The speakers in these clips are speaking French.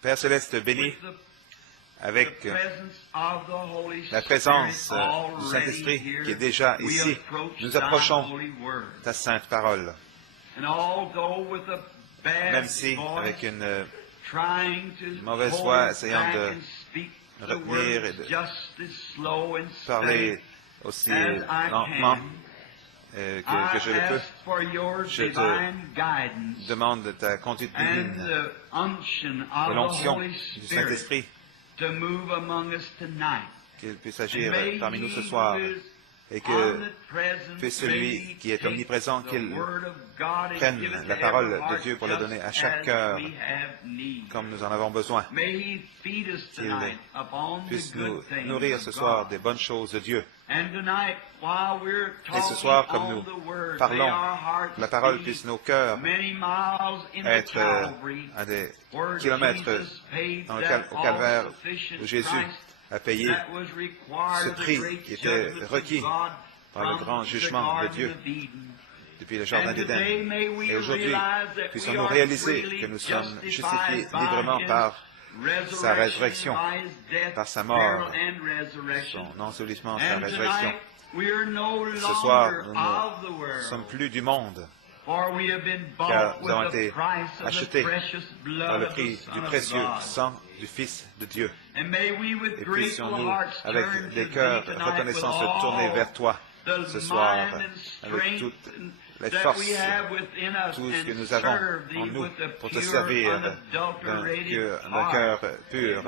Père Céleste, béni avec la présence du Saint-Esprit qui est déjà ici. Nous approchons ta sainte parole. Même si, avec une mauvaise voix, essayant de retenir et de parler aussi lentement que je le peux, je te demande ta conduite divine et l'onction du Saint-Esprit qu'il puisse agir parmi nous ce soir et que puisse celui qui est omniprésent qu'il prenne la parole de Dieu pour la donner à chaque cœur comme nous en avons besoin. Qu'il puisse nous nourrir ce soir des bonnes choses de Dieu. Et ce soir, comme nous parlons, que la parole puisse nos cœurs être à des kilomètres au calvaire où Jésus a payé ce prix qui était requis par le grand jugement de Dieu depuis le Jardin d'Éden. Et aujourd'hui, puissions-nous réaliser que nous sommes justifiés librement par sa résurrection, par sa mort, son ensevelissement, sa résurrection. Ce soir, nous ne sommes plus du monde, car nous avons été achetés par le prix du précieux sang du Fils de Dieu. Et puissions-nous, avec des cœurs reconnaissants, se tourner vers toi ce soir, avec toutes les forces, tout ce que nous avons en nous pour te servir d'un cœur pur.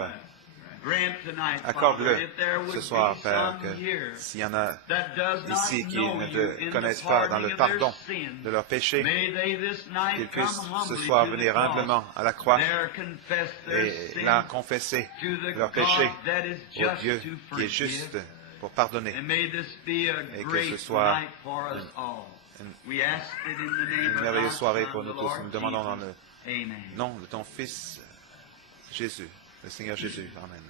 Accorde-le ce soir, Père, que s'il y en a ici qui ne te connaissent pas dans le pardon de leurs péchés, qu'ils puissent ce soir venir humblement à la croix et là confesser leurs péchés au Dieu qui est juste pour pardonner. Et que ce soit une merveilleuse soirée pour nous tous. Nous demandons dans le nom de ton Fils Jésus, le Seigneur Jésus. Amen.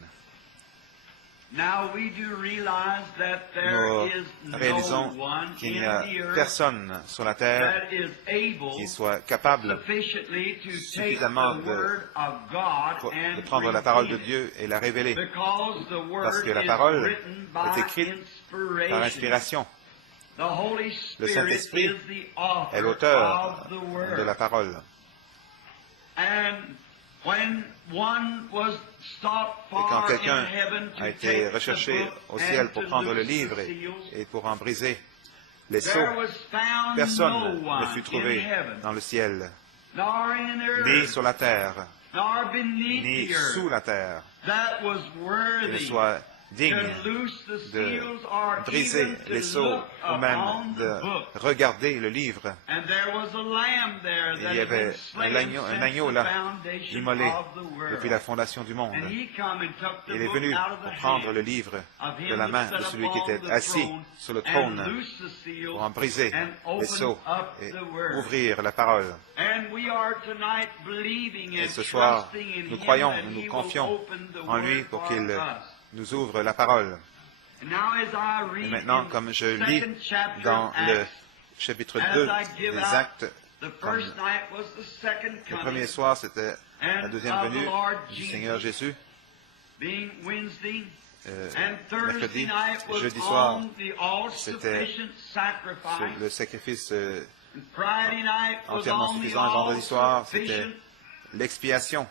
Nous réalisons qu'il n'y a personne sur la terre qui soit capable suffisamment de prendre la parole de Dieu et la révéler, parce que la parole est écrite par inspiration. Le Saint-Esprit est l'auteur de la parole. Et quand quelqu'un a été recherché au ciel pour prendre le livre et pour en briser les sceaux, personne ne fut trouvé dans le ciel, ni sur la terre, ni sous la terre, qui ne soit digne de briser les sceaux ou même de regarder le livre. Il y avait un agneau là, immolé depuis la fondation du monde. Il est venu pour prendre le livre de la main de celui qui était assis sur le trône, pour en briser les sceaux et ouvrir la parole. Et ce soir, nous croyons, nous nous confions en lui pour qu'il nous ouvre la parole. Et maintenant, comme je lis dans le chapitre 2 des Actes, le premier soir, c'était la deuxième venue du Seigneur Jésus. Mercredi, jeudi soir, c'était le sacrifice entièrement suffisant. Et vendredi soir, c'était l'expiation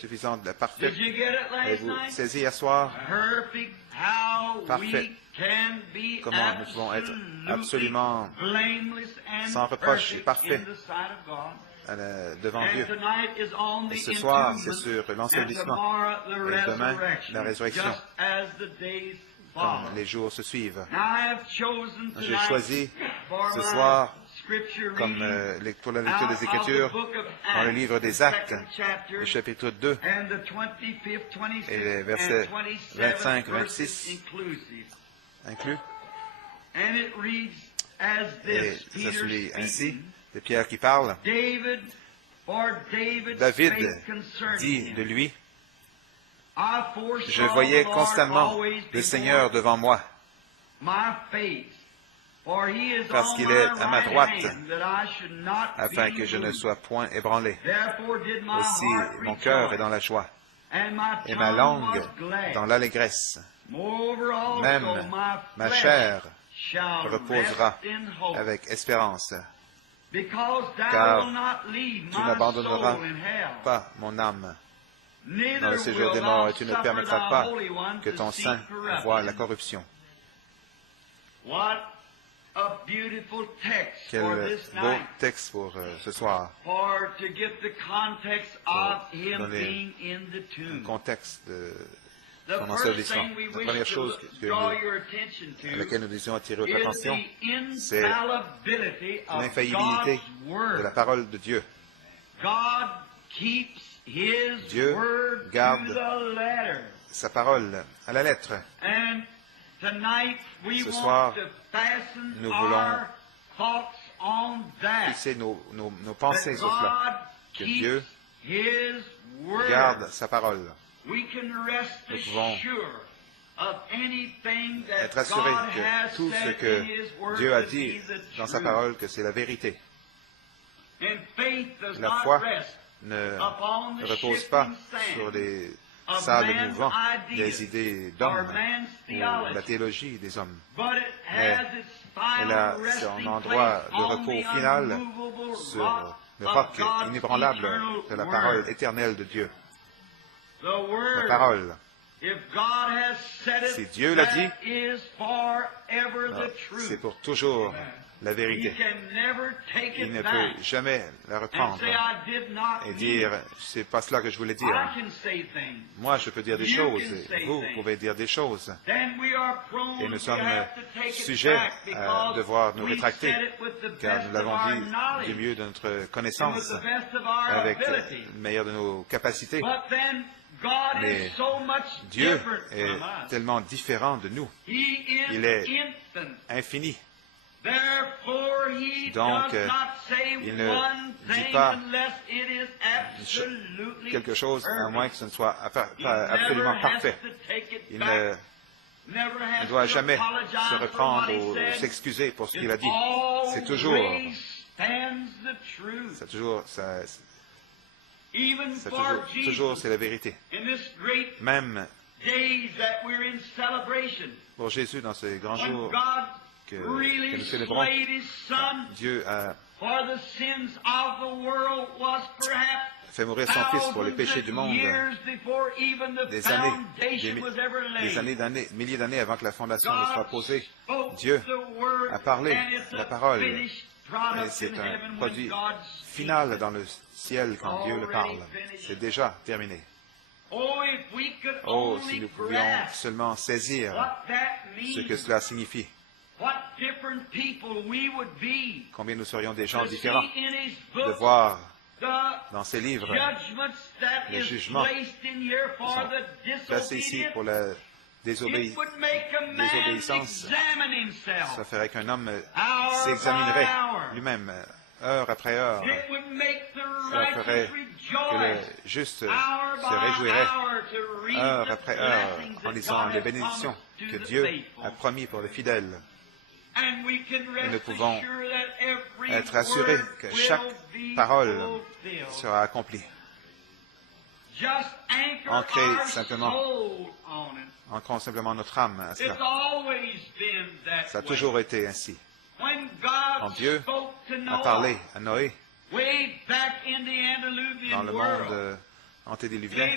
suffisante, la parfaite. Avez-vous saisi hier soir? Parfait. Comment nous pouvons être absolument sans reproche et parfaits devant Dieu. Et ce soir, c'est sur l'ensevelissement. Et demain, la résurrection. Comme les jours se suivent. J'ai choisi ce soir, comme pour la lecture des Écritures, dans le livre des Actes, le chapitre 2, et les versets 25-26 inclus. Et ça se lit ainsi, c'est Pierre qui parle. David dit de lui, « Je voyais constamment le Seigneur devant moi. parce qu'il est à ma droite, afin que je ne sois point ébranlé. Aussi, mon cœur est dans la joie, et ma langue dans l'allégresse. Même ma chair reposera avec espérance, car tu n'abandonneras pas mon âme dans le séjour des morts, et tu ne permettras pas que ton saint voie la corruption. Quel beau texte pour ce soir, pour donner un contexte de son ensevelissement. La première chose à laquelle nous disons attirer votre attention, c'est l'infaillibilité de la parole de Dieu. Dieu garde sa parole à la lettre. Ce soir, nous voulons fixer nos pensées sur cela, que Dieu garde sa parole. Nous pouvons être assurés que tout ce que Dieu a dit dans sa parole, que c'est la vérité. La foi ne repose pas sur les sables mouvants, les idées d'hommes ou la théologie des hommes. Mais elle a son endroit de repos final sur le roc inébranlable de la parole éternelle de Dieu. La parole. Si Dieu l'a dit, c'est pour toujours la vérité. Il ne peut jamais la reprendre et dire « c'est pas cela que je voulais dire ». Moi, je peux dire des choses, et vous pouvez dire des choses. Et nous sommes sujets à devoir nous rétracter, car nous l'avons dit du mieux de notre connaissance, avec le meilleur de nos capacités. Mais Dieu est tellement différent de nous. Il est infini. Donc, il ne dit pas quelque chose à moins que ce ne soit absolument parfait. Il ne doit jamais se reprendre ou s'excuser pour ce qu'il a dit. C'est toujours c'est la vérité. Même pour Jésus dans ces grands jours que nous célébrons, Dieu a fait mourir son Fils pour les péchés du monde milliers d'années avant que la fondation ne soit posée. Dieu a parlé la parole, et c'est un produit final dans le ciel quand Dieu le parle. C'est déjà terminé. Oh, si nous pouvions seulement saisir ce que cela signifie. Combien nous serions des gens différents de voir dans ces livres les jugements qui sont placés ici pour la désobéissance. Ça ferait qu'un homme s'examinerait lui-même heure après heure. Ça ferait que le juste se réjouirait heure après heure en lisant les bénédictions que Dieu a promis pour les fidèles. Et nous pouvons être assurés que chaque parole sera accomplie. Ancrons simplement notre âme à cela. Ça a toujours été ainsi. Quand Dieu a parlé à Noé dans le monde antédiluvien,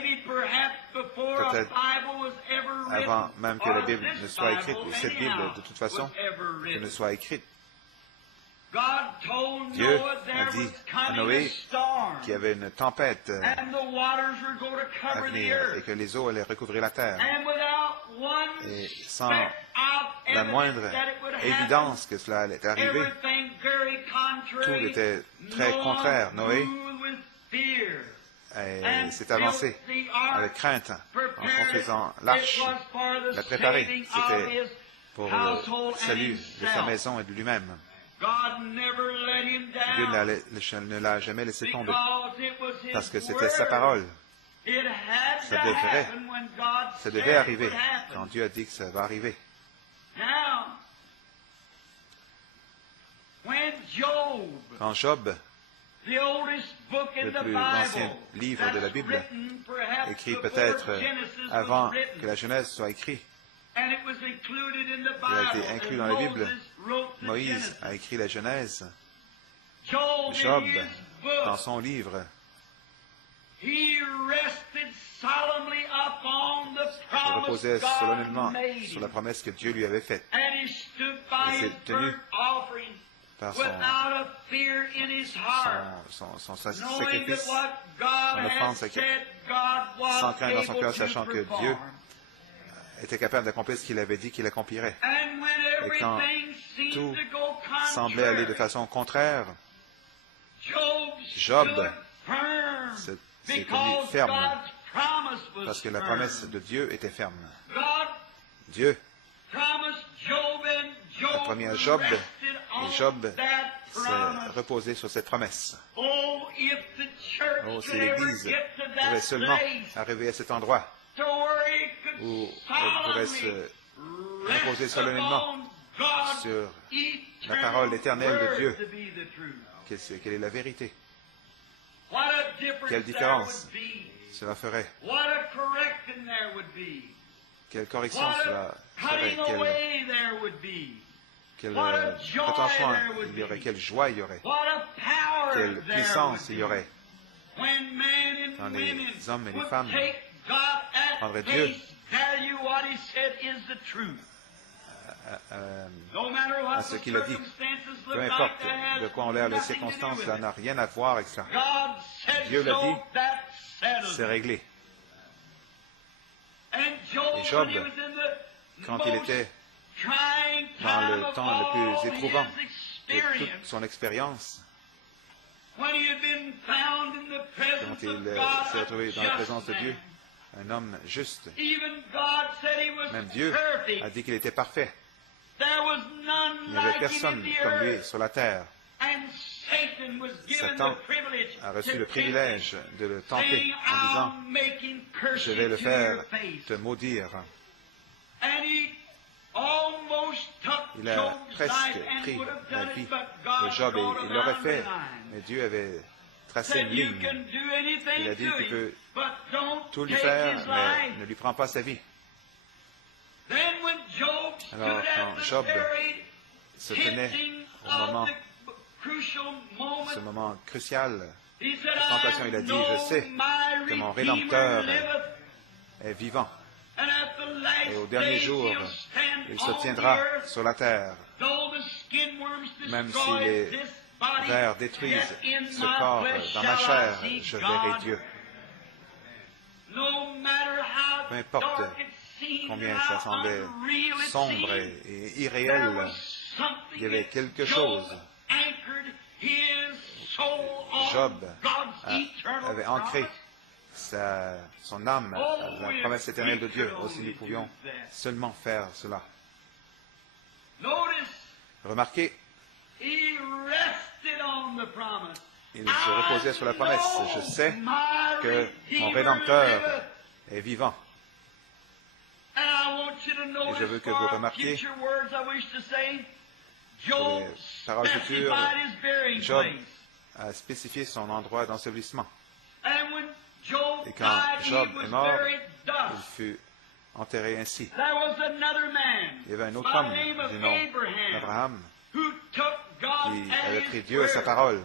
peut-être avant même que la Bible ne soit écrite, et cette Bible, de toute façon, que ne soit écrite, Dieu a dit à Noé qu'il y avait une tempête à venir et que les eaux allaient recouvrir la terre. Et sans la moindre évidence que cela allait arriver, tout était très contraire. Noé s'est avancé avec crainte en construisant l'arche, l'a préparée. C'était pour le salut de sa maison et de lui-même. Dieu ne l'a jamais laissé tomber, parce que c'était sa parole. Ça devait arriver quand Dieu a dit que ça va arriver. Quand Job, le plus ancien livre de la Bible, écrit peut-être avant que la Genèse soit écrite, il a été inclus dans la Bible. Moïse a écrit la Genèse. Job, dans son livre, il reposait solennellement sur la promesse que Dieu lui avait faite. Il s'est tenu par son sacrifice, son offrande sans crainte dans son cœur, sachant que Dieu était capable d'accomplir ce qu'il avait dit qu'il accomplirait. Et quand tout semblait aller de façon contraire, Job s'est tenu ferme, parce que la promesse de Dieu était ferme. Dieu a promis à Job, et Job s'est reposé sur cette promesse. Oh, si l'Église pouvait seulement arriver à cet endroit où elle pourrait se reposer solennellement sur la parole éternelle de Dieu, quelle est la vérité. Quelle différence cela ferait. Quelle correction cela ferait. Quel retranchement il y aurait. Quelle joie il y aurait. Quelle puissance il y aurait. Quand les hommes et les femmes prendraient Dieu à ce qu'il a dit. Peu importe de quoi ont l'air les circonstances, cela n'a rien à voir avec cela. Dieu l'a dit, c'est réglé. Et Job, quand il était dans le temps le plus éprouvant de toute son expérience, quand il s'est retrouvé dans la présence de Dieu, un homme juste, même Dieu a dit qu'il était parfait. Il n'y avait personne comme lui sur la terre. Satan a reçu le privilège de le tenter en disant « Je vais le faire te maudire ». Il a presque pris la vie de Job et il l'aurait fait, mais Dieu avait tracé une ligne. Il a dit « Tu peux tout lui faire, mais ne lui prends pas sa vie ». Alors, quand Job se tenait ce moment crucial de tentation, il a dit, je sais que mon Rédempteur est vivant. Et au dernier jour, il se tiendra sur la terre. Même si les vers détruisent ce corps dans ma chair, je verrai Dieu. Peu importe combien ça semblait sombre et irréel, il y avait quelque chose. Job avait ancré son âme à la promesse éternelle de Dieu. Aussi nous pouvions seulement faire cela. Remarquez, il se reposait sur la promesse. Je sais que mon Rédempteur est vivant. Et je veux que vous remarquiez pour les paroles futures, Job a spécifié son endroit d'ensevelissement. Et quand Job est mort, il fut enterré ainsi. Il y avait un autre homme du nom d'Abraham qui avait pris Dieu à sa parole.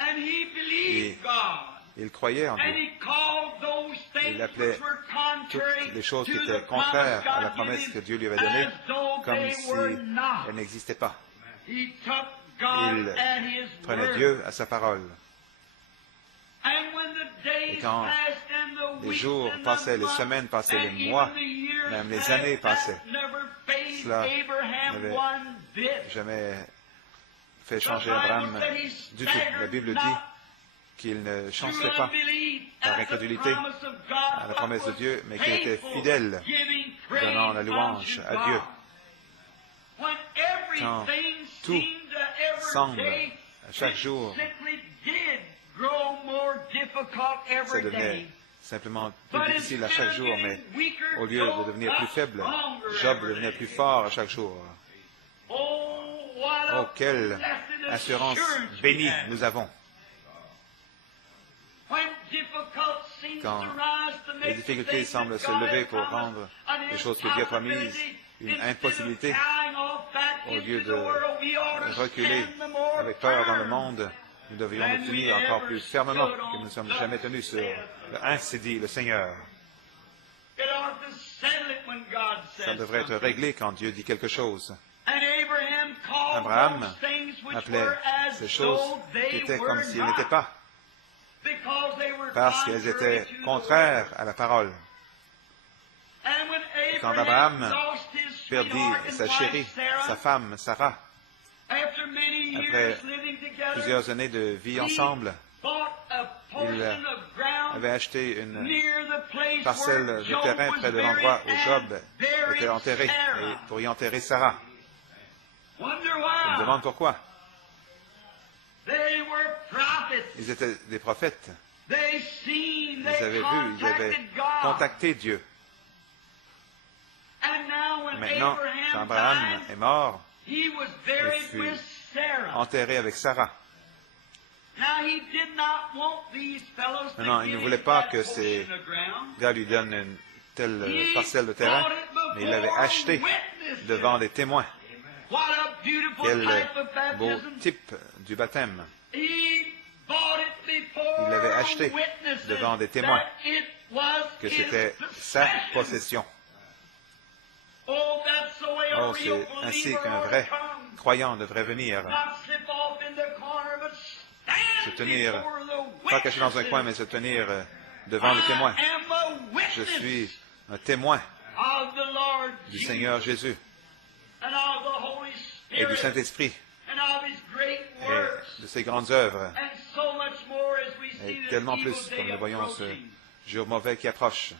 Et il croyait en Dieu. Il appelait toutes les choses qui étaient contraires à la promesse que Dieu lui avait donnée comme si elles n'existaient pas. Il prenait Dieu à sa parole. Et quand les jours passaient, les semaines passaient, les mois, même les années passaient, cela n'avait jamais fait changer Abraham du tout. La Bible dit qu'il ne chancelait pas par incrédulité à la promesse de Dieu, mais qu'il était fidèle, donnant la louange à Dieu. Quand tout semble, à chaque jour, ça devenait simplement plus difficile à chaque jour, mais au lieu de devenir plus faible, Job devenait plus fort à chaque jour. Oh, Oh, quelle assurance bénie nous avons. Quand les difficultés semblent se lever pour rendre les choses que Dieu a promises une impossibilité, au lieu de reculer avec peur dans le monde, nous devrions nous tenir encore plus fermement que nous ne sommes jamais tenus sur le ainsi dit le Seigneur. Ça devrait être réglé quand Dieu dit quelque chose. Abraham appelait ces choses qui étaient comme si elles n'étaient pas, parce qu'elles étaient contraires à la parole. Et quand Abraham perdit sa chérie, sa femme, Sarah, après plusieurs années de vie ensemble, il avait acheté une parcelle de terrain près de l'endroit où Job était enterré, pour y enterrer Sarah. Je me demande pourquoi. Ils étaient des prophètes. Ils avaient vu, ils avaient contacté Dieu. Maintenant, quand Abraham est mort, il fut enterré avec Sarah. Maintenant, il ne voulait pas que ces gars lui donnent une telle parcelle de terrain, mais il l'avait acheté devant des témoins. Quel beau type du baptême. Il l'avait acheté devant des témoins, que c'était sa possession. Oh, c'est ainsi qu'un vrai croyant devrait venir. Se tenir, pas caché dans un coin, mais se tenir devant le témoin. Je suis un témoin du Seigneur Jésus et du Saint-Esprit et de ses grandes œuvres. Et tellement plus, comme nous voyons ce jour mauvais qui approche.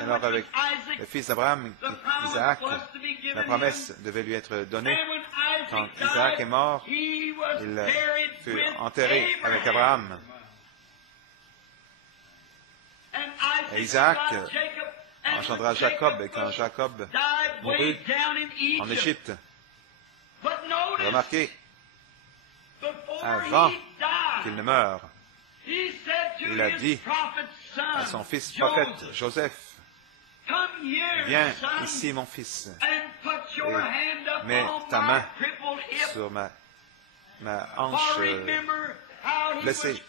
Alors avec le fils d'Abraham, Isaac, la promesse devait lui être donnée. Quand Isaac est mort, il fut enterré avec Abraham. Et Isaac engendra Jacob, et quand Jacob mourut en Égypte, remarquez, avant qu'il ne meure, il a dit à son fils prophète Joseph, « Viens ici, mon fils, et mets ta main sur ma hanche blessée. »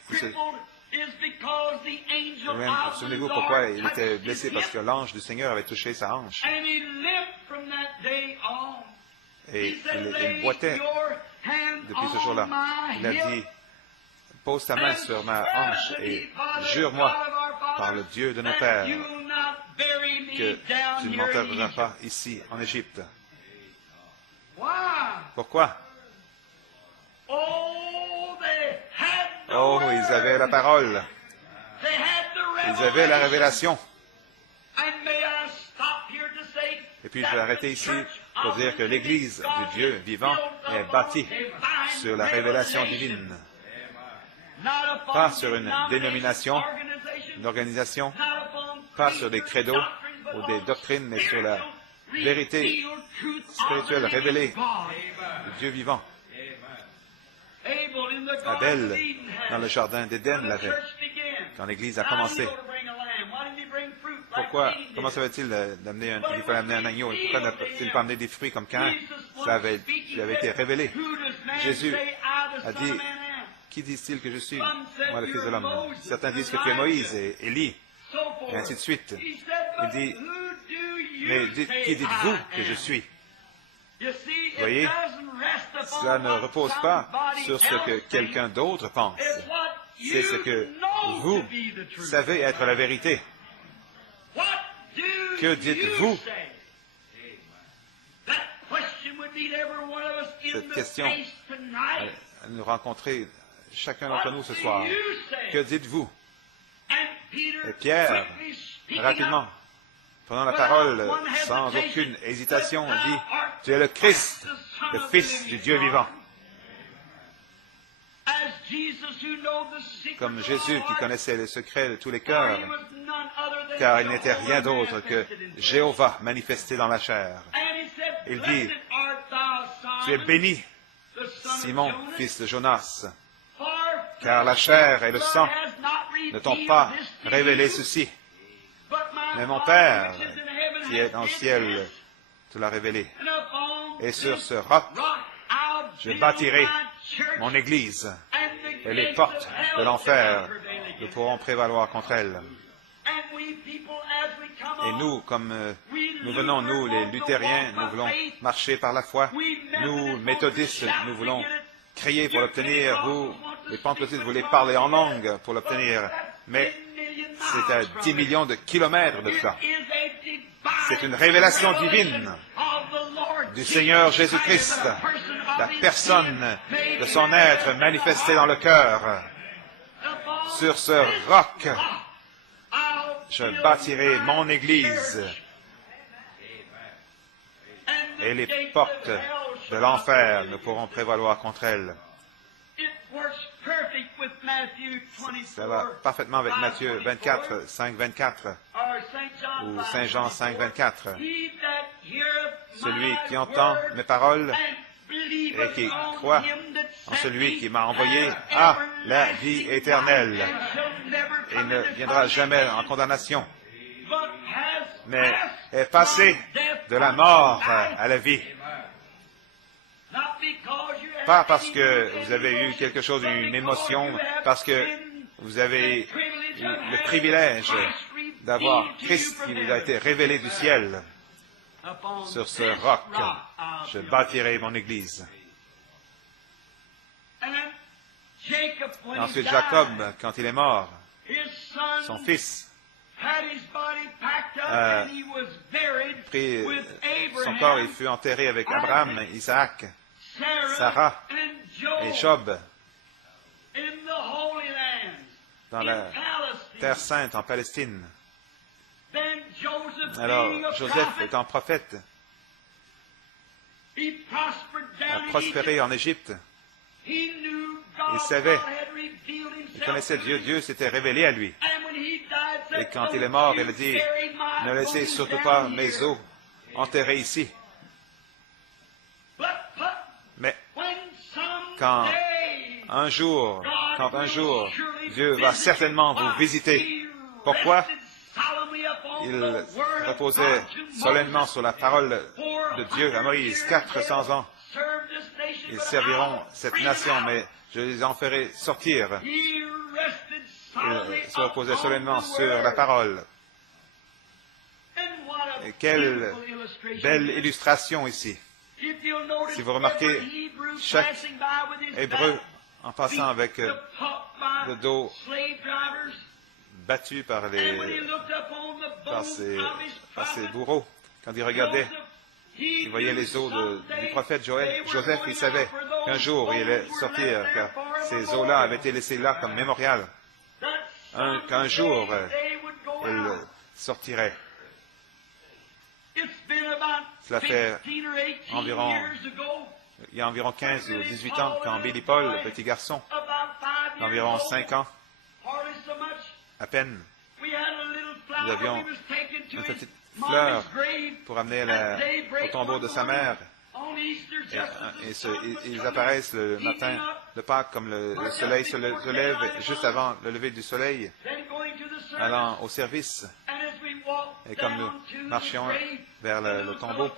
Souvenez-vous pourquoi il était blessé, parce que l'ange du Seigneur avait touché sa hanche. Et il boitait depuis ce jour-là. Il a dit, « Pose ta main sur ma hanche et jure-moi par le Dieu de nos pères que tu ne m'enterreras pas ici, en Égypte. » Pourquoi? Oh, ils avaient la parole. Ils avaient la révélation. Et puis je vais arrêter ici pour dire que l'Église du Dieu vivant est bâtie sur la révélation divine. Pas sur une dénomination, une organisation, pas sur des credos ou des doctrines, mais sur la vérité spirituelle révélée du Dieu vivant. Abel, dans le jardin d'Éden, l'avait, quand l'Église a commencé. Pourquoi? Comment savait-il d'amener il fallait amener un agneau? Pourquoi n'a-t-il pas amené des fruits comme Caïn? Ça lui avait été révélé. Jésus a dit, « Qui disent-ils que je suis, moi le Fils de l'homme? » Certains disent que tu es Moïse et Élie, et ainsi de suite. Il dit, « Mais qui dites-vous que je suis? » Vous voyez, cela ne repose pas sur ce que quelqu'un d'autre pense. C'est ce que vous savez être la vérité. Que dites-vous? Cette question nous rencontrer chacun d'entre nous ce soir. Que dites-vous? Et Pierre, rapidement, prenant la parole sans aucune hésitation, dit, « Tu es le Christ, le Fils du Dieu vivant. » Comme Jésus qui connaissait les secrets de tous les cœurs, car il n'était rien d'autre que Jéhovah manifesté dans la chair. Il dit, Tu es béni, Simon, fils de Jonas, car la chair et le sang ne t'ont pas révélé ceci, mais mon Père, qui est dans le ciel, te l'a révélé. Et sur ce roc, je bâtirai mon Église, et les portes de l'enfer ne pourront prévaloir contre elle. Et nous, comme nous venons, nous, les luthériens, nous voulons marcher par la foi. Nous, méthodistes, nous voulons crier pour l'obtenir. Vous, les pentecôtistes, vous voulez parler en langue pour l'obtenir. Mais c'est à 10 millions de kilomètres de cela. C'est une révélation divine du Seigneur Jésus-Christ, la personne de son être manifestée dans le cœur. Sur ce roc, je bâtirai mon Église, et les portes de l'enfer ne pourront prévaloir contre elle. Ça va parfaitement avec Matthieu 24, 5, 24, ou Saint Jean 5, 24. Celui qui entend mes paroles et qui croit en celui qui m'a envoyé a la vie éternelle. Il ne viendra jamais en condamnation, mais est passé de la mort à la vie. Pas parce que vous avez eu quelque chose, une émotion, parce que vous avez eu le privilège d'avoir Christ qui vous a été révélé du ciel. Sur ce roc, je bâtirai mon Église. Et ensuite, Jacob, quand il est mort, son fils a pris son corps et fut enterré avec Abraham, Isaac, Sarah et Job dans la Terre Sainte en Palestine. Alors, Joseph, étant prophète, a prospéré en Égypte. Il savait, il connaissait Dieu, Dieu s'était révélé à lui. Et quand il est mort, il a dit, ne laissez surtout pas mes os enterrés ici. Mais quand un jour, Dieu va certainement vous visiter, pourquoi? Il reposait solennement sur la parole de Dieu à Moïse, 400 ans. Ils serviront cette nation, mais je les en ferai sortir. Il se reposait solennement sur la parole. Et quelle belle illustration ici. Si vous remarquez, chaque Hébreu, en passant avec le dos battu par ses bourreaux, quand il regardait, il voyait les os du prophète Joseph, il savait qu'un jour il allait sortir, car ces os-là avaient été laissés là comme mémorial. Qu'un jour, il sortirait. Cela fait il y a environ 15 ou 18 ans, quand Billy Paul, le petit garçon, d'environ 5 ans, à peine, nous avions une petite fleur pour amener au tombeau de sa mère. Et ils apparaissent le matin de Pâques, comme le soleil se lève juste avant le lever du soleil, allant au service. Et comme nous marchions vers le tombeau,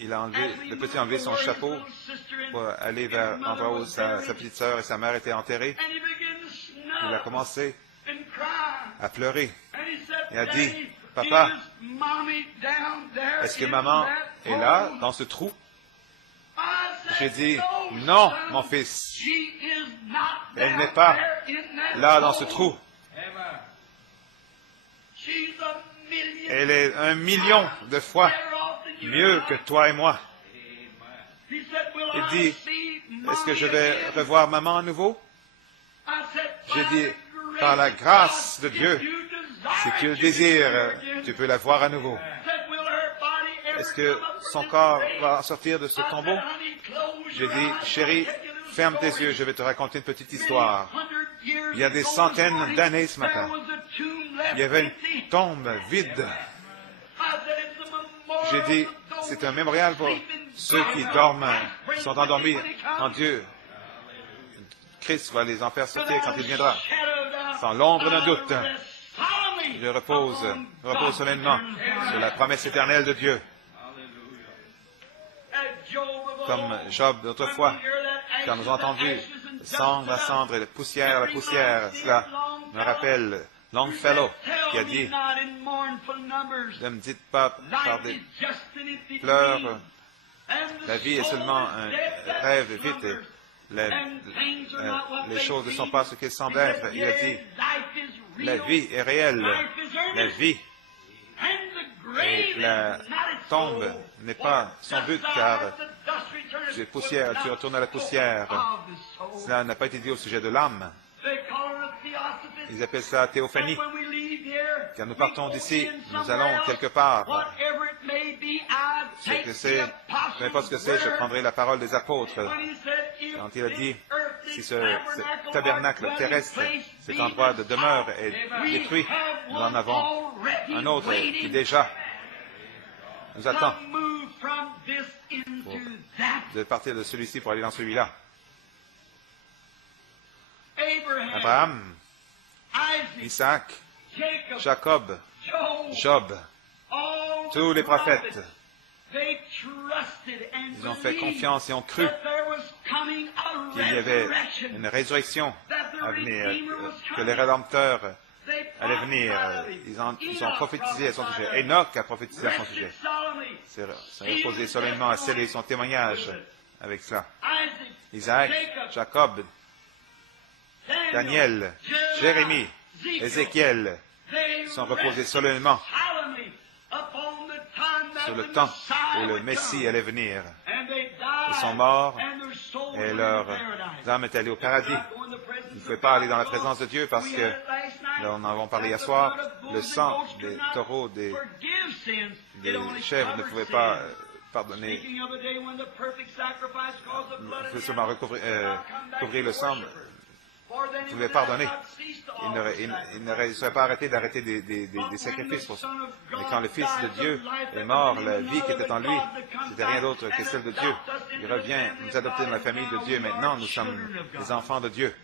le petit a enlevé son chapeau pour aller vers l'endroit où sa petite sœur et sa mère étaient enterrées. Il a commencé à pleurer et a dit, « Papa, est-ce que maman est là, dans ce trou? » J'ai dit, « Non, mon fils, elle n'est pas là dans ce trou. Elle est 1 million de fois mieux que toi et moi. » Il dit, « Est-ce que je vais revoir maman à nouveau? » J'ai dit, « Par la grâce de Dieu, si tu le désires, tu peux la voir à nouveau. » Est-ce que son corps va sortir de ce tombeau? J'ai dit, « Chérie, ferme tes yeux, je vais te raconter une petite histoire. Il y a des centaines d'années ce matin, il y avait une tombe vide. » J'ai dit, « C'est un mémorial pour Ceux qui dorment sont endormis en Dieu. Christ va les en faire sortir quand il viendra. Sans l'ombre d'un doute, je repose solennement sur la promesse éternelle de Dieu. Comme Job d'autrefois, quand nous avons entendu cendre à cendre et la poussière à poussière, cela me rappelle Longfellow qui a dit, ne me dites pas par des pleurs, la vie est seulement un rêve vite et les choses ne sont pas ce qu'elles semblent être. Il a dit, la vie est réelle, la vie et la tombe n'est pas son but, car tu retournes à la poussière. Cela n'a pas été dit au sujet de l'âme. Ils appellent ça théophanie. Quand nous partons d'ici, nous allons quelque part. Ce que c'est, peu importe ce que c'est, je prendrai la parole des apôtres. Quand il a dit, si ce tabernacle terrestre, cet endroit de demeure est détruit, nous en avons un autre qui déjà nous attend de partir de celui-ci pour aller dans celui-là. Abraham, Isaac, Jacob, Job, tous les prophètes, ils ont fait confiance et ont cru qu'il y avait une résurrection à venir, que les rédempteurs allaient venir. Ils ont prophétisé à son sujet. Enoch a prophétisé à son sujet. C'est reposé solennement à sceller son témoignage avec cela. Isaac, Jacob, Daniel, Jérémie, Ézéchiel sont reposés solennellement sur le temps où le Messie allait venir. Ils sont morts et leur âme est allée au paradis. Ils ne pouvaient pas aller dans la présence de Dieu parce que, là, on en avons parlé hier soir, le sang des taureaux, des chèvres ne pouvait pas pardonner. Il pouvait seulement couvrir le sang. Il pouvait pardonner. Il ne serait pas arrêté d'arrêter des sacrifices pour ça. Mais quand le Fils de Dieu est mort, la vie qui était en lui, c'était rien d'autre que celle de Dieu. Il revient nous adopter dans la famille de Dieu. Maintenant, nous sommes des enfants de Dieu.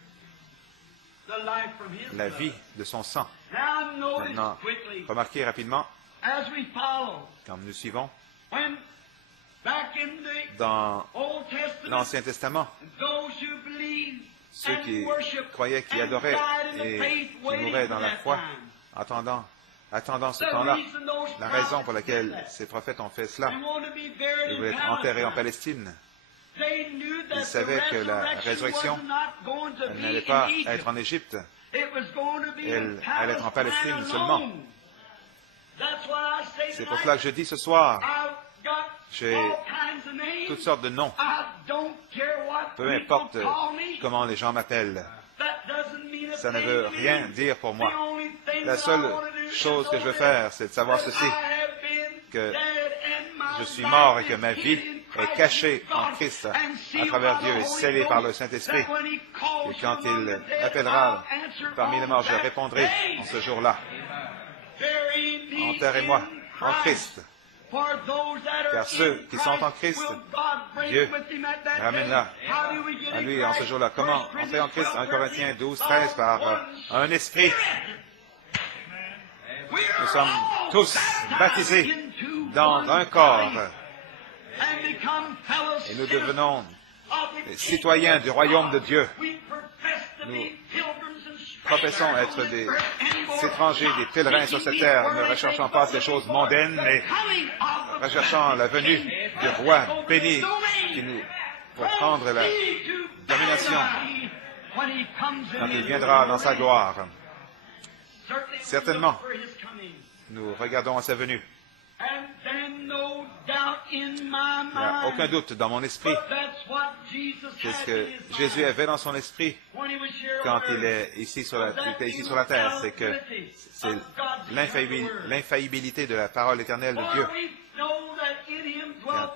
La vie de son sang. Maintenant, remarquez rapidement, quand nous suivons, dans l'Ancien Testament, ceux qui croyaient, qui adoraient et qui mouraient dans la foi, attendant ce temps-là. La raison pour laquelle ces prophètes ont fait cela, ils voulaient être enterrés en Palestine. Ils savaient que la résurrection n'allait pas être en Égypte, elle allait être en Palestine seulement. C'est pour cela que je dis ce soir, j'ai toutes sortes de noms. Peu importe comment les gens m'appellent. Ça ne veut rien dire pour moi. La seule chose que je veux faire, c'est de savoir ceci, que je suis mort et que ma vie est cachée en Christ à travers Dieu et scellée par le Saint-Esprit. Et quand il appellera parmi les morts, je répondrai en ce jour-là. Enterrez-moi en Christ. Car ceux qui sont en Christ, Dieu ramène-la à lui en ce jour-là. Comment entrer en Christ? 1 Corinthiens 12, 13, par un esprit. Nous sommes tous baptisés dans un corps et nous devenons les citoyens du royaume de Dieu. Nous professons être des étrangers, des pèlerins sur cette terre, ne recherchant pas ces choses mondaines, mais recherchant la venue du roi béni qui nous va prendre la domination quand il viendra dans sa gloire. Certainement, nous regardons à sa venue. Il n'y a aucun doute dans mon esprit. C'est ce que Jésus avait dans son esprit quand il était ici sur la terre. C'est que c'est l'infaillibilité de la parole éternelle de Dieu.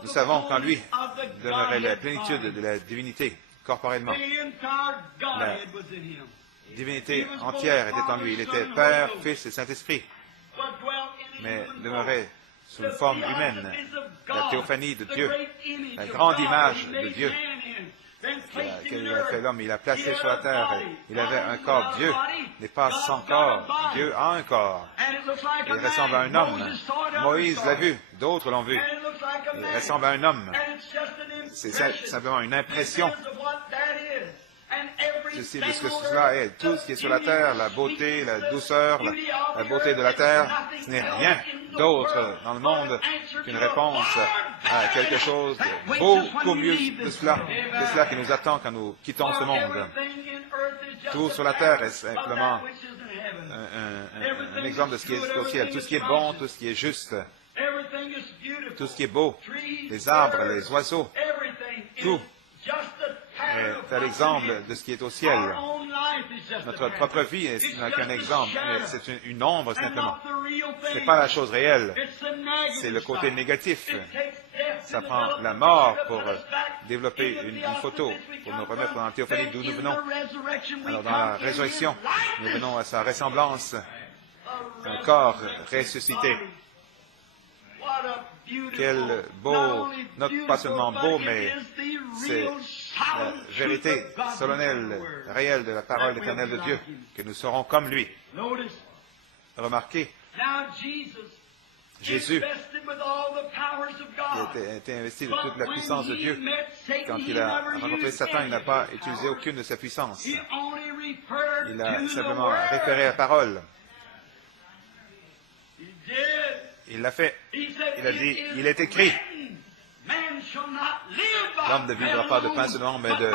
Nous savons qu'en lui demeurait la plénitude de la divinité corporellement. La divinité entière était en lui. Il était Père, Fils et Saint-Esprit. Mais demeurait sous une forme humaine, la théophanie de Dieu, la grande image de Dieu qu'il a fait l'homme, il a placé sur la terre, il avait un corps. Dieu n'est pas sans corps, Dieu a un corps. Il ressemble à un homme. Moïse l'a vu, d'autres l'ont vu. Il ressemble à un homme. C'est simplement une impression de ce que cela est. Tout ce qui est sur la terre, la beauté, la douceur, la beauté de la terre, ce n'est rien d'autre dans le monde qu'une réponse à quelque chose de beaucoup mieux que cela qui nous attend quand nous quittons ce monde. Tout sur la terre est simplement un exemple de ce qui est au ciel. Tout ce qui est bon, tout ce qui est juste, tout ce qui est beau, les arbres, les oiseaux, tout est l'exemple de ce qui est au ciel. Notre propre vie n'est qu'un exemple, mais c'est une ombre simplement. Ce n'est pas la chose réelle, c'est le côté négatif. Ça prend la mort pour développer une photo, pour nous remettre dans la théophanie d'où nous venons. Alors dans la résurrection, nous venons à sa ressemblance, un corps ressuscité. Quel beau, pas seulement beau, mais c'est la vérité solennelle, réelle de la parole éternelle de Dieu, que nous serons comme lui. Remarquez, Jésus a été investi de toute la puissance de Dieu. Quand il a rencontré Satan, il n'a pas utilisé aucune de ses puissances. Il a simplement référé à la parole. Il l'a fait. Il a dit, il est écrit. L'homme ne vivra pas de pain seulement, mais de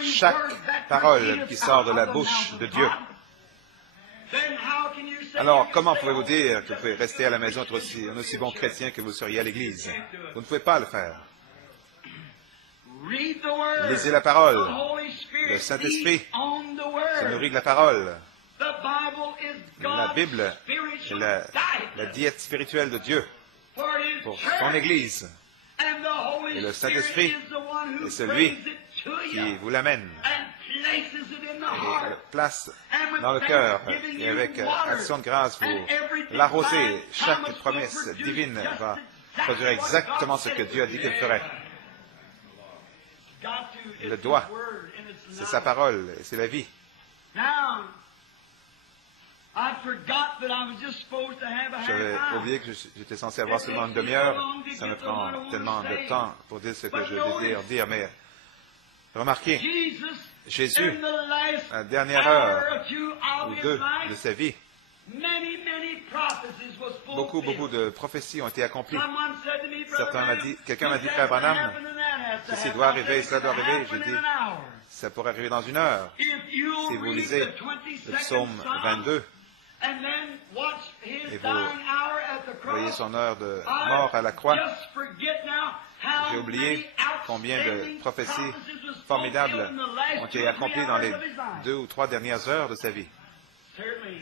chaque parole qui sort de la bouche de Dieu. Alors, comment pouvez-vous dire que vous pouvez rester à la maison être un aussi bon chrétien que vous seriez à l'église? Vous ne pouvez pas le faire. Lisez la parole. Le Saint-Esprit se nourrit de la parole. La Bible est la diète spirituelle de Dieu pour son Église. Et le Saint-Esprit est celui qui vous l'amène et le place dans le cœur. Et avec action de grâce, vous l'arrosez. Chaque promesse divine va produire exactement ce que Dieu a dit qu'il ferait. Le doigt, c'est sa parole et c'est la vie. J'avais oublié que j'étais censé avoir seulement une demi-heure. Ça me prend tellement de temps pour dire ce que je veux dire. Mais remarquez, Jésus, à la dernière heure ou deux de sa vie, beaucoup de prophéties ont été accomplies. Quelqu'un m'a dit, Frère Branham, ceci doit arriver, cela doit arriver. J'ai dit, ça pourrait arriver dans une heure. Si vous lisez le psaume 22, et vous voyez son heure de mort à la croix, j'ai oublié combien de prophéties formidables ont été accomplies dans les 2 ou 3 dernières heures de sa vie.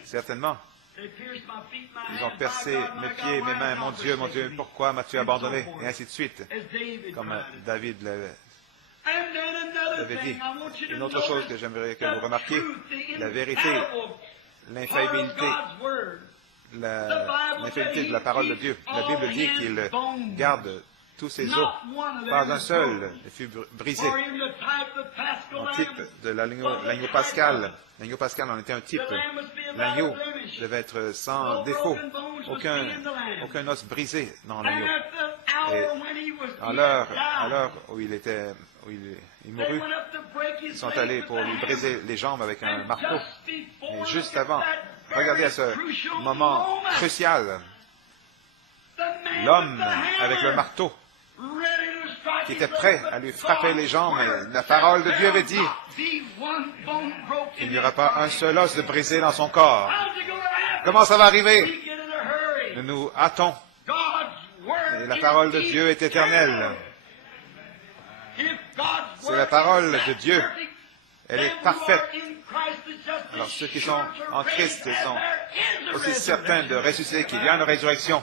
Certainement. Ils ont percé mes pieds, mes mains. Mon Dieu, pourquoi m'as-tu abandonné? Et ainsi de suite. Comme David l'avait dit. Une autre chose que j'aimerais que vous remarquiez, la vérité, l'infaillibilité, l'infaillibilité de la parole de Dieu. La Bible dit qu'il garde tous ses os. Pas un seul ne fut brisé. En type de l'agneau pascal. L'agneau pascal en était un type. L'agneau devait être sans défaut. Aucun os brisé dans l'agneau. Et à l'heure où il mourut, ils sont allés pour lui briser les jambes avec un marteau. Et juste avant, regardez à ce moment crucial, l'homme avec le marteau, qui était prêt à lui frapper les jambes, et la parole de Dieu avait dit, il n'y aura pas un seul os de brisé dans son corps. Comment ça va arriver? Nous nous hâtons. Et la parole de Dieu est éternelle. C'est la parole de Dieu. Elle est parfaite. Alors ceux qui sont en Christ sont aussi certains de ressusciter qu'il y a une résurrection.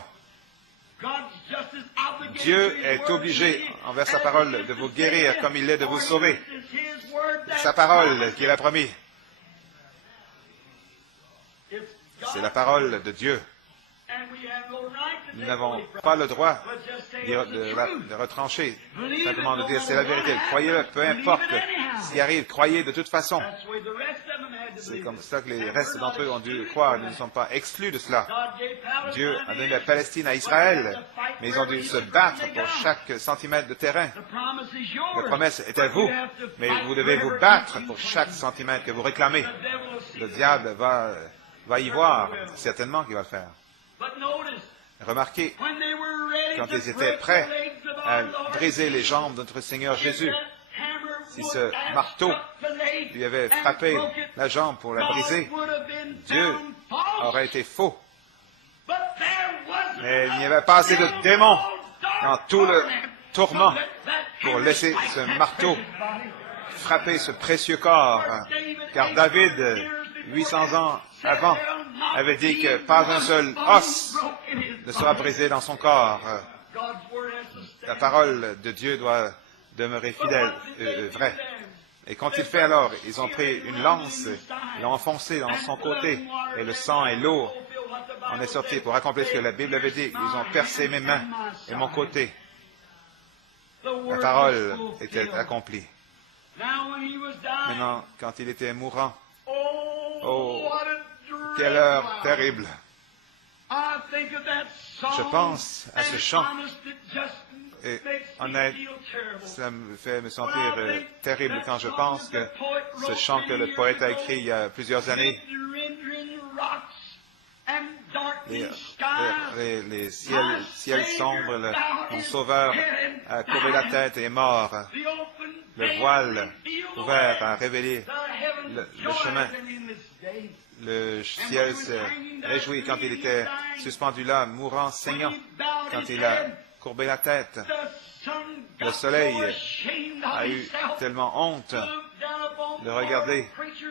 Dieu est obligé, envers sa parole, de vous guérir comme il l'est de vous sauver. Sa parole qu'il a promis. C'est la parole de Dieu. Nous n'avons pas le droit de retrancher, simplement de dire c'est la vérité. Croyez-le, peu importe ce qui arrive, croyez de toute façon. C'est comme ça que les restes d'entre eux ont dû croire. Ils ne sont pas exclus de cela. Dieu a donné la Palestine à Israël, mais ils ont dû se battre pour chaque centimètre de terrain. La promesse est à vous, mais vous devez vous battre pour chaque centimètre que vous réclamez. Le diable va y voir, certainement qu'il va le faire. Remarquez, quand ils étaient prêts à briser les jambes de notre Seigneur Jésus, si ce marteau lui avait frappé la jambe pour la briser, Dieu aurait été faux. Mais il n'y avait pas assez de démons dans tout le tourment pour laisser ce marteau frapper ce précieux corps. Car David, 800 ans avant, avait dit que pas un seul os ne sera brisé dans son corps. La parole de Dieu doit demeurer fidèle, vraie. Et quand il fait alors, ils ont pris une lance, ils l'ont enfoncée dans son côté, et le sang et l'eau en est sorti pour accomplir ce que la Bible avait dit. Ils ont percé mes mains et mon côté. La parole était accomplie. Maintenant, quand il était mourant, oh, quelle heure terrible! Je pense à ce chant, et honnête, ça me fait me sentir terrible quand je pense que ce chant que le poète a écrit il y a plusieurs années, les ciels sombres, mon sauveur a courbé la tête et est mort. Le voile ouvert a révélé le chemin. Le ciel se réjouit quand il était suspendu là, mourant, saignant, quand il a courbé la tête. Le soleil a eu tellement honte de regarder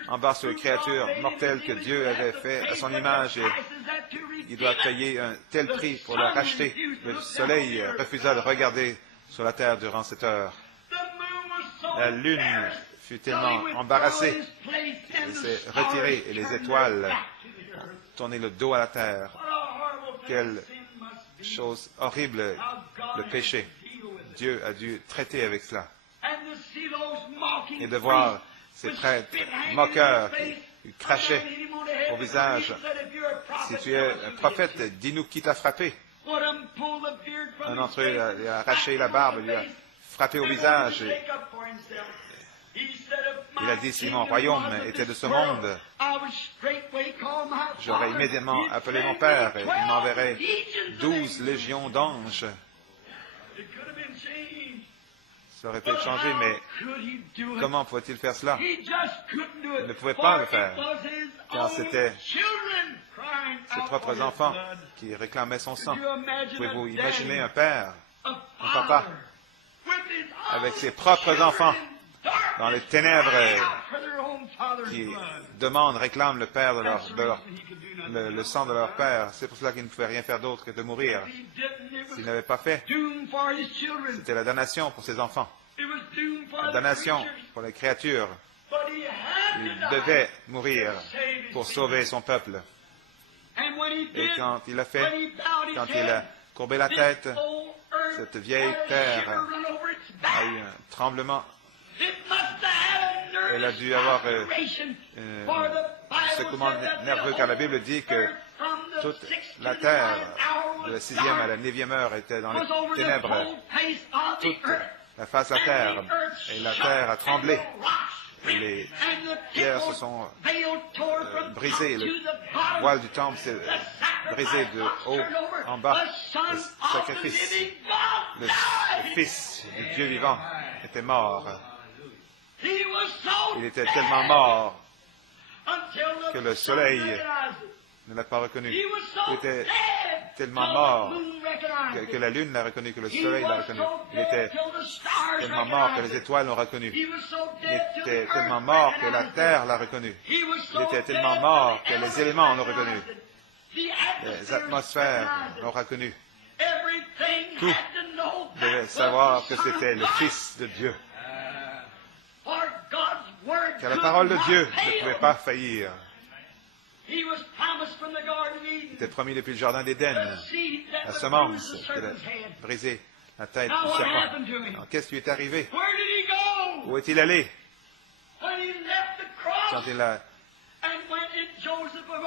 en bas sur les créatures mortelles que Dieu avait fait à son image et il doit payer un tel prix pour le racheter. Le soleil refusa de regarder sur la terre durant cette heure. La lune fut tellement embarrassée, elle s'est retirée et les étoiles ont tourné le dos à la terre. Quelle chose horrible, le péché. Dieu a dû traiter avec cela. Et de voir ces prêtres moqueurs qui crachaient au visage. Si tu es un prophète, dis-nous qui t'a frappé. Un d'entre eux lui a arraché la barbe, lui a frappé au visage. Il a dit, si mon royaume était de ce monde, j'aurais immédiatement appelé mon père et il m'enverrait 12 légions d'anges. Ça aurait pu être changé, mais comment pouvait-il faire cela? Il ne pouvait pas le faire, car c'était ses propres enfants qui réclamaient son sang. Pouvez-vous imaginer un père, un papa, avec ses propres enfants, dans les ténèbres, qui demandent, réclament le père le sang de leur père. C'est pour cela qu'ils ne pouvaient rien faire d'autre que de mourir. S'ils n'avaient pas fait, c'était la damnation pour ses enfants. La damnation pour les créatures. Il devait mourir pour sauver son peuple. Et quand il l'a fait, quand il a courbé la tête, cette vieille terre a eu un tremblement. Elle a dû avoir un secouement nerveux, car la Bible dit que toute la terre, de la 6e à la 9e heure, était dans les ténèbres. Toute la face de la terre, et la terre a tremblé. Et les pierres se sont brisées. Le voile du temple s'est brisé de haut en bas. Le sacrifice, le Fils du Dieu vivant était mort. Il était tellement mort que le soleil ne l'a pas reconnu. Il était tellement mort que la lune l'a reconnu, que le soleil l'a reconnu. Il était tellement mort que les étoiles l'ont reconnu. Il était tellement mort que la terre l'a reconnu. Il était tellement mort que les éléments l'ont reconnu. Les atmosphères l'ont reconnu. Tout devait savoir que c'était le Fils de Dieu. Car la parole de Dieu ne pouvait pas faillir. Il était promis depuis le jardin d'Éden. la semence qu'il a brisé la tête du serpent. Alors, qu'est-ce qui lui est arrivé? Où est-il allé? Quand il a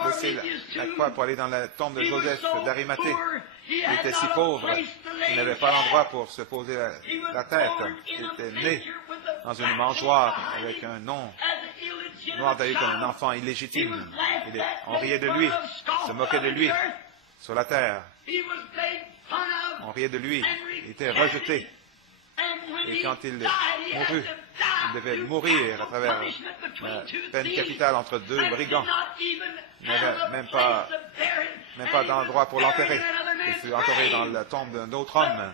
laissé la croix pour aller dans la tombe de Joseph d'Arimathée, il était si pauvre qu'il n'avait pas l'endroit pour se poser la tête. Il était né dans une mangeoire avec un nom noir d'œil comme un enfant illégitime. On riait de lui, se moquait de lui sur la terre. On riait de lui, il était rejeté. Et quand il mourut, il devait mourir à travers la peine capitale entre deux brigands. Il n'avait même pas d'endroit pour l'enterrer. Il fut enterré dans la tombe d'un autre homme.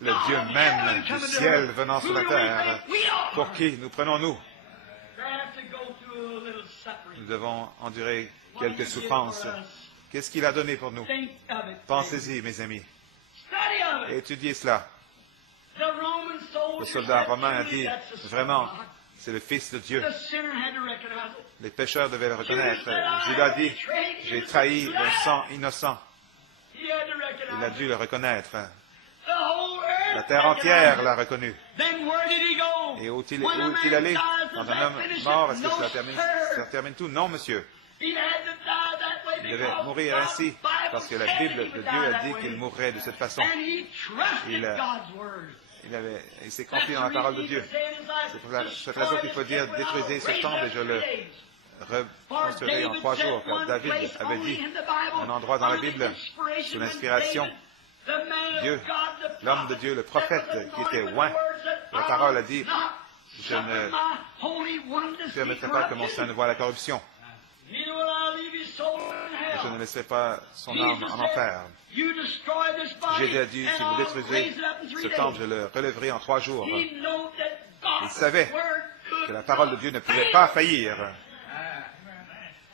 Le Dieu même du ciel venant sur la terre. Pour qui nous prenons-nous? Nous devons endurer quelques souffrances. Qu'est-ce qu'il a donné pour nous? Pensez-y, mes amis. Étudiez cela. Le soldat romain a dit, vraiment, c'est le Fils de Dieu. Les pécheurs devaient le reconnaître. Judas dit, j'ai trahi un sang innocent. Il a dû le reconnaître. La terre entière l'a reconnu. Et où est-il allé? Dans un homme mort, est-ce que ça termine tout? Non, monsieur. Il devait mourir ainsi, parce que la Bible de Dieu a dit qu'il mourrait de cette façon. Il s'est confié dans la parole de Dieu. C'est pour cette raison qu'il faut dire, détruisez ce temple et je le reconstruirai en 3 jours, car David avait dit, un endroit dans la Bible, sous l'inspiration, Dieu, l'homme de Dieu, le prophète qui était oint, la parole a dit, je ne permettrai pas que mon sein ne voie la corruption. Et je ne laisserai pas son âme en enfer. Jésus a dit, si vous détruisez ce temple, je le relèverai en 3 jours. Il savait que la parole de Dieu ne pouvait pas faillir.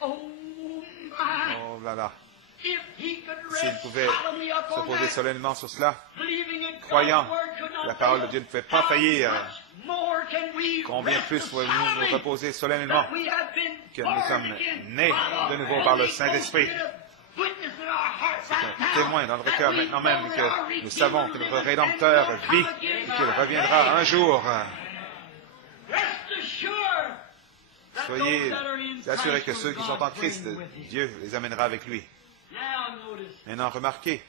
Oh là là. S'il pouvait se poser solennellement sur cela, croyant que la parole de Dieu ne pouvait pas faillir, combien plus pouvons-nous nous reposer solennellement que nous sommes nés de nouveau par le Saint-Esprit. C'est un témoin dans notre cœur maintenant même que nous savons que notre Rédempteur vit et qu'il reviendra un jour. Soyez assurés que ceux qui sont en Christ, Dieu les amènera avec lui. Maintenant, remarquez,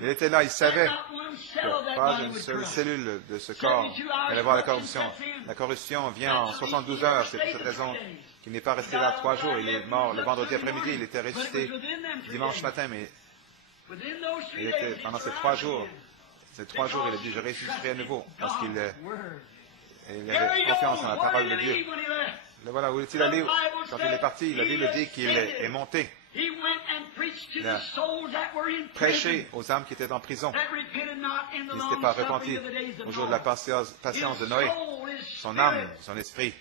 il était là, il savait que pas une seule cellule de ce corps allait voir la corruption. La corruption vient en 72 heures, c'est pour cette raison qu'il n'est pas resté là 3 jours. Il est mort le vendredi après-midi, il était ressuscité dimanche matin, mais il était pendant ces 3 jours. Ces 3 jours, il a dit, je ressusciterai à nouveau, parce qu'il avait confiance en la parole de Dieu. Le voilà, où est-il allé? Quand il est parti, la Bible dit qu'il est monté. Il a prêché aux âmes qui étaient en prison. Il ne s'était pas repenti au jour de la patience de Noé. Son âme, son esprit,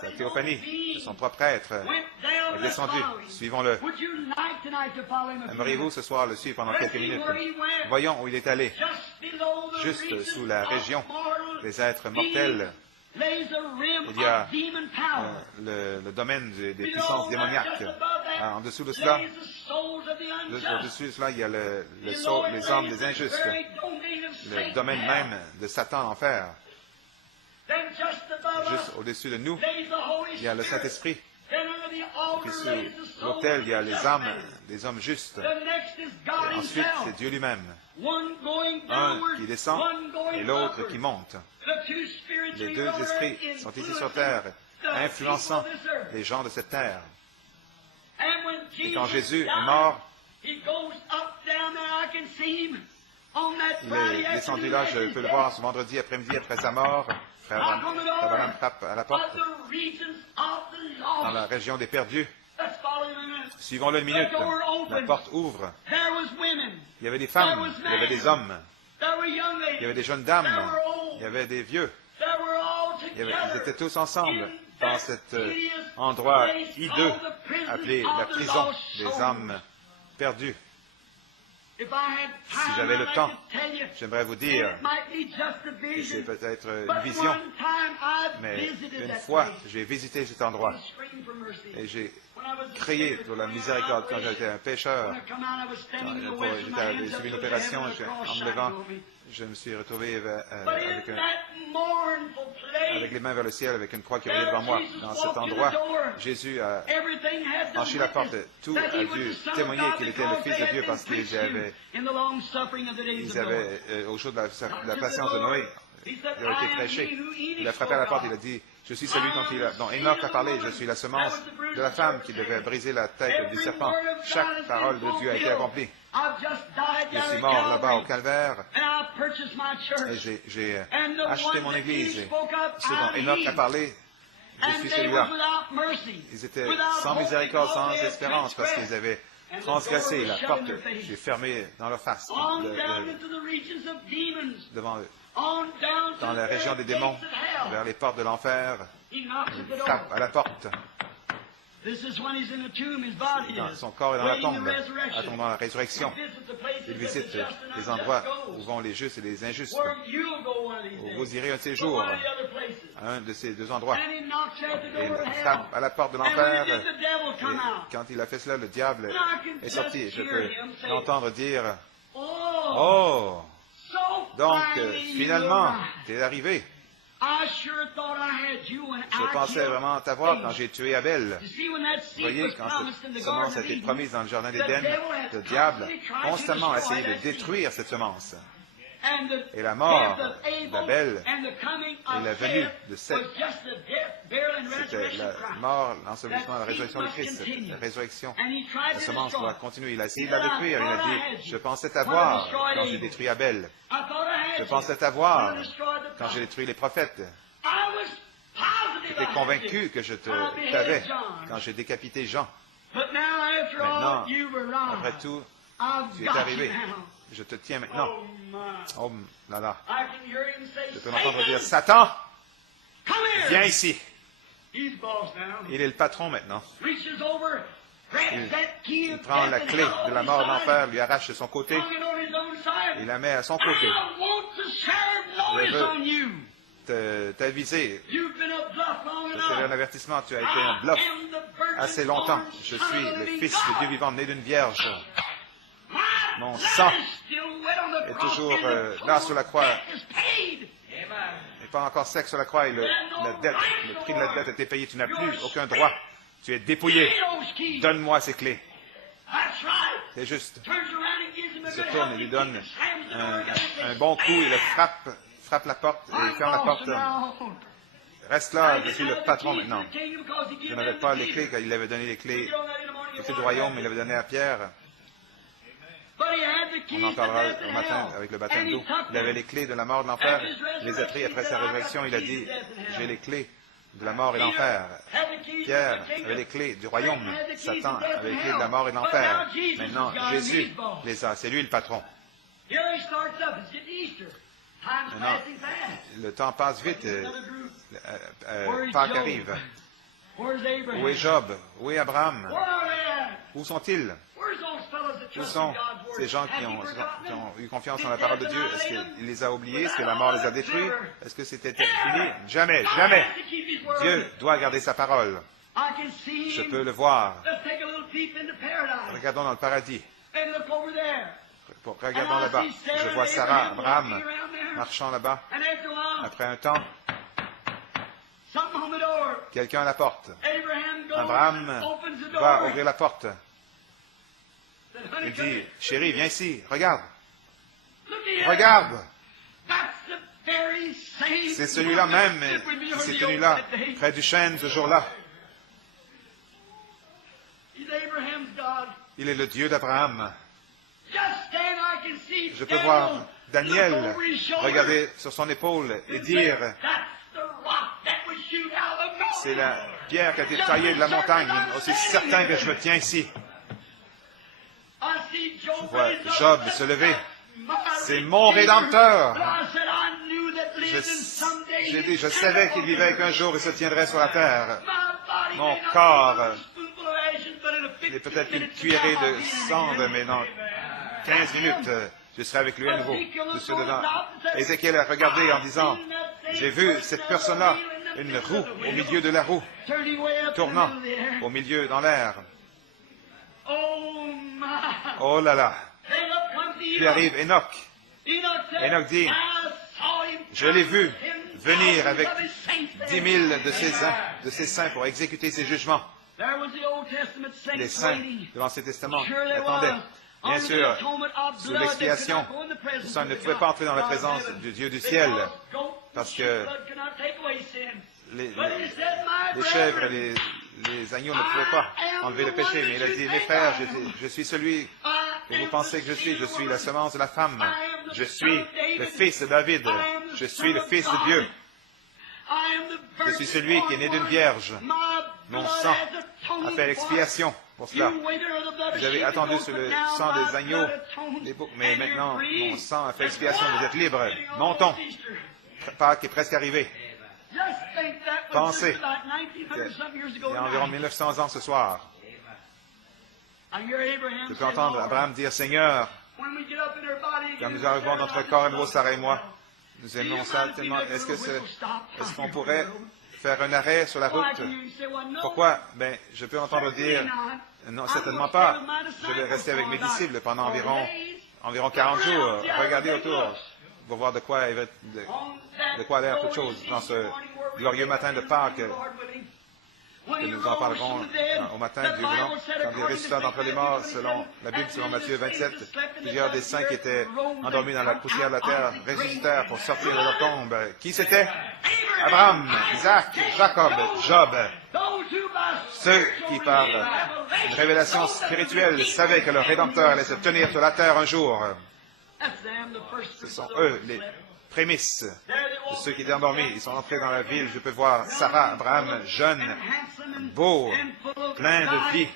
sa théophanie de son propre être est descendu. Suivons-le. Aimeriez-vous ce soir le suivre pendant quelques minutes? Voyons où il est allé. Juste sous la région des êtres mortels, il y a le domaine des puissances démoniaques. En dessous de cela, au-dessus de cela, il y a les âmes des injustes, le domaine même de Satan, l'enfer. Juste au-dessus de nous, il y a le Saint-Esprit. Et puis sous l'autel, il y a les âmes des hommes justes. Et ensuite, c'est Dieu lui-même. Un qui descend et l'autre qui monte. Les 2 esprits sont ici sur terre, influençant les gens de cette terre. Et quand Jésus est mort, il est descendu là, je peux le voir ce vendredi après-midi après sa mort. Frère Branham frappe à la porte dans la région des perdus. Suivons-le une minute. La porte ouvre. Il y avait des femmes, il y avait des hommes, il y avait des jeunes dames, il y avait des vieux. Ils étaient tous ensemble dans cet endroit hideux appelé la prison des âmes perdues. Si j'avais le temps, j'aimerais vous dire que c'est peut-être une vision. Mais une fois, j'ai visité cet endroit et j'ai crié pour la miséricorde quand j'étais un pécheur. J'avais suivi une opération, en me levant, je me suis retrouvé avec les mains vers le ciel, avec une croix qui roulait devant moi. Dans cet endroit, Jésus a franchi la porte. Tout a dû témoigner qu'il était le Fils de Dieu parce qu'ils avaient, au jour de la patience de Noé, il a été prêché. Il a frappé à la porte, il a dit, je suis celui dont Enoch a parlé, je suis la semence de la femme qui devait briser la tête du serpent. Chaque parole de Dieu a été accomplie. Je suis mort là-bas au calvaire et j'ai acheté mon église. Et ce dont Enoch a parlé, je suis celui-là. Ils étaient sans miséricorde, sans espérance parce qu'ils avaient transgressé la porte. J'ai fermé dans leur face, devant eux. Dans la région des démons, vers les portes de l'enfer, il frappe à la porte. Son corps est dans la tombe, attendant la résurrection. Il visite les endroits où vont les justes et les injustes. Où vous irez un de ces jours, à un de ces deux endroits. Et il frappe à la porte de l'enfer. Et quand il a fait cela, le diable est sorti. Je peux l'entendre dire, « Oh! Donc, finalement, tu es arrivé. Je pensais vraiment t'avoir quand j'ai tué Abel. Vous voyez, quand cette semence a été promise dans le jardin d'Éden, le diable constamment a essayé de détruire cette semence. Et la mort d'Abel et la venue de Seth, c'était la mort, l'ensevelissement, la résurrection de Christ. La résurrection, la semence doit continuer. Il a essayé de la détruire. Il a dit, je pensais t'avoir quand j'ai détruit Abel. Je pensais t'avoir quand j'ai détruit les prophètes. J'étais convaincu que je t'avais quand j'ai décapité Jean. Maintenant, après tout, tu es arrivé. Je te tiens maintenant. Oh là là. Je peux m'entendre dire, Satan, viens ici. Il est le patron maintenant. Il prend la clé de la mort d'enfer, lui arrache de son côté, il la met à son côté. Je veux t'aviser. C'est un avertissement, tu as été un bluff assez longtemps. Je suis le Fils de Dieu vivant, né d'une vierge. Mon sang est toujours là sur la croix. Il n'est pas encore sec sur la croix et le prix de la dette a été payé. Tu n'as plus aucun droit. Tu es dépouillé. Donne-moi ces clés. C'est juste. Il se tourne et lui donne un bon coup. Il frappe la porte et ferme la porte. Reste là, je suis le patron maintenant. Je n'avais pas les clés quand il avait donné les clés du royaume, il avait donné à Pierre. On en parlera au matin avec le baptême d'eau. Il avait les clés de la mort de l'enfer. Il les a pris après sa résurrection. Il a dit, j'ai les clés de la mort et de l'enfer. Pierre avait les clés du royaume. Satan avait les clés de la mort et de l'enfer. Maintenant, Jésus les a. C'est lui le patron. Maintenant, le temps passe vite. Pâques arrive. Où est Job? Où est Abraham? Où sont-ils? Où sont ces gens qui ont eu confiance en la parole de Dieu? Est-ce qu'il les a oubliés? Est-ce que la mort les a détruits? Est-ce que c'était fini? Jamais, jamais. Dieu doit garder sa parole. Je peux le voir. Regardons dans le paradis. Regardons là-bas. Je vois Sarah, Abraham, marchant là-bas. Après un temps, quelqu'un à la porte. Abraham va ouvrir la porte. Il dit, chérie, viens ici, regarde. Regarde. C'est celui-là même qui s'est tenu là, près du chêne ce jour-là. Il est le Dieu d'Abraham. Je peux voir Daniel regarder sur son épaule et dire, c'est la pierre qui a été taillée de la montagne, aussi certain que je me tiens ici. Je vois Job se lever. C'est mon Rédempteur. J'ai dit, je savais qu'il vivait qu'un jour il se tiendrait sur la terre. Mon corps, il est peut-être une cuillerée de cendre, mais dans 15 minutes, je serai avec lui à nouveau. Je suis dedans. Ézéchiel a regardé en disant, j'ai vu cette personne-là une roue au milieu de la roue, tournant au milieu dans l'air. Oh là là! Puis arrive Enoch. Enoch dit, je l'ai vu venir avec 10 000 de ses saints pour exécuter ses jugements. Les saints de l'Ancien Testament attendaient. Bien sûr, sous l'expiation, ça ne pouvait pas entrer dans la présence du Dieu du ciel, parce que les chèvres et les agneaux ne pouvaient pas enlever le péché. Mais il a dit, mes frères, je suis celui que vous pensez que je suis la semence de la femme. Je suis le fils de David. Je suis le fils de Dieu. Je suis celui qui est né d'une vierge. Mon sang a fait l'expiation pour cela. Vous avez attendu sur le sang des agneaux, mais maintenant, mon sang a fait l'expiation. Vous êtes libres. Montons. Pâques est presque arrivé. Pensez qu'il y a environ 1900 ans ce soir. Je peux entendre Abraham dire, Seigneur, quand nous arrivons dans notre corps et nouveau, Sarah et moi, nous aimons ça tellement. Est-ce qu'on pourrait faire un arrêt sur la route? Pourquoi? Ben, je peux entendre dire, non, certainement pas. Je vais rester avec mes disciples pendant environ 40 jours. Regardez autour pour voir de quoi a l'air toute chose dans ce glorieux matin de Pâques, que nous en parlerons au matin du voulant, quand il ressuscita d'entre les morts, selon la Bible, selon Matthieu 27, plusieurs des saints qui étaient endormis dans la poussière de la terre ressuscitèrent pour sortir de leur tombe. Qui c'était? Abraham, Isaac, Jacob, Job. Ceux qui, par une révélation spirituelle, savaient que leur Rédempteur allait se tenir sur la terre un jour. Ce sont eux, les prémices de ceux qui étaient endormis. Ils sont entrés dans la ville. Je peux voir Sarah, Abraham, jeune, beau, plein de vie,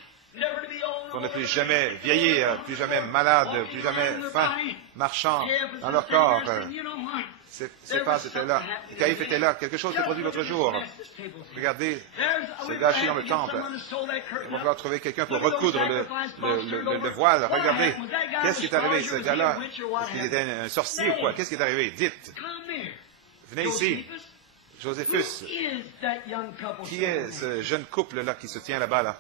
pour ne plus jamais vieillir, plus jamais malade, plus jamais faim, marchant dans leur corps. Ces phases étaient là. Caïphe était là. Quelque chose s'est produit l'autre jour. Regardez, ce gâchis dans le temple. Il va falloir trouver quelqu'un pour recoudre le voile. Regardez. Qu'est-ce qui est arrivé, ce gars-là? Est-ce qu'il était un sorcier ou quoi? Qu'est-ce qui est arrivé? Dites. Venez ici. Joséphus. Qui est ce jeune couple-là qui se tient là-bas, là?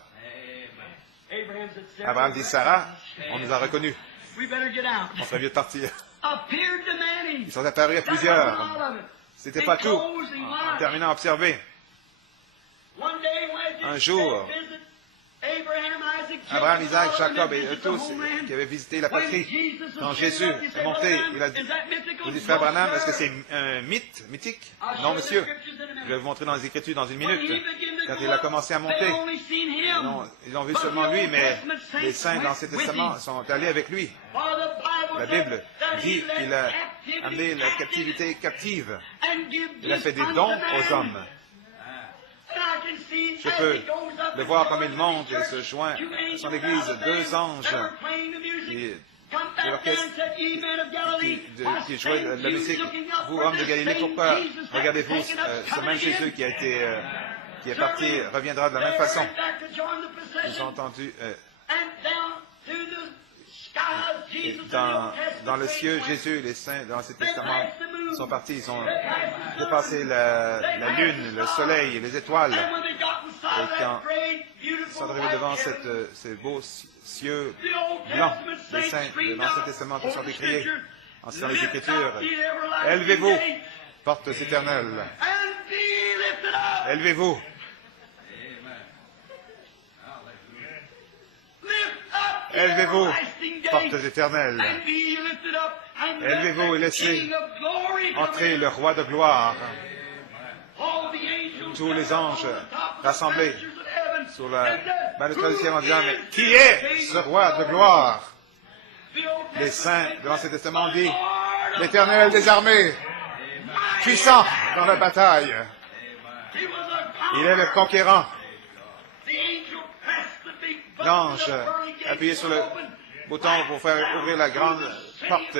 Abraham dit, Sarah, on nous a reconnus. On serait mieux de partir. Ils sont apparus à plusieurs. C'était pas tout. En terminant à observer. Un jour, Abraham, Isaac, Jacob et eux tous qui avaient visité la patrie, quand Jésus est monté, il a dit, vous dites, frère Branham, est-ce que c'est un mythique? Non, monsieur. Je vais vous montrer dans les Écritures dans une minute. Quand il a commencé à monter, ils ont vu seulement lui, mais les saints dans l'Ancien Testament sont allés avec lui. La Bible dit qu'il a amené la captivité captive. Il a fait des dons aux hommes. Je peux le voir comme il monte et se joint à son église, deux anges de l'orchestre qui jouaient de la musique. Vous, hommes de Galilée, pourquoi regardez-vous ce même Jésus qui est parti, reviendra de la même façon? Ils ont entendu dans le ciel, Jésus, les saints dans l'Ancien Testament sont partis, ils ont dépassé la lune, le soleil, les étoiles. Et quand ils sont arrivés devant ces beaux cieux blancs, les saints de l'Ancien Testament qui sont écriés en citant les Écritures, élevez-vous, portes éternelles. Élevez-vous. Élevez-vous, portes éternelles. Élevez-vous et laissez entrer le roi de gloire. Tous les anges rassemblés sur la balustrade du ciel en disant, mais qui est ce roi de gloire? Les saints de l'Ancien Testament disent, l'Éternel des armées, puissant dans la bataille. Il est le conquérant. L'ange appuyé sur le bouton pour faire ouvrir la grande porte.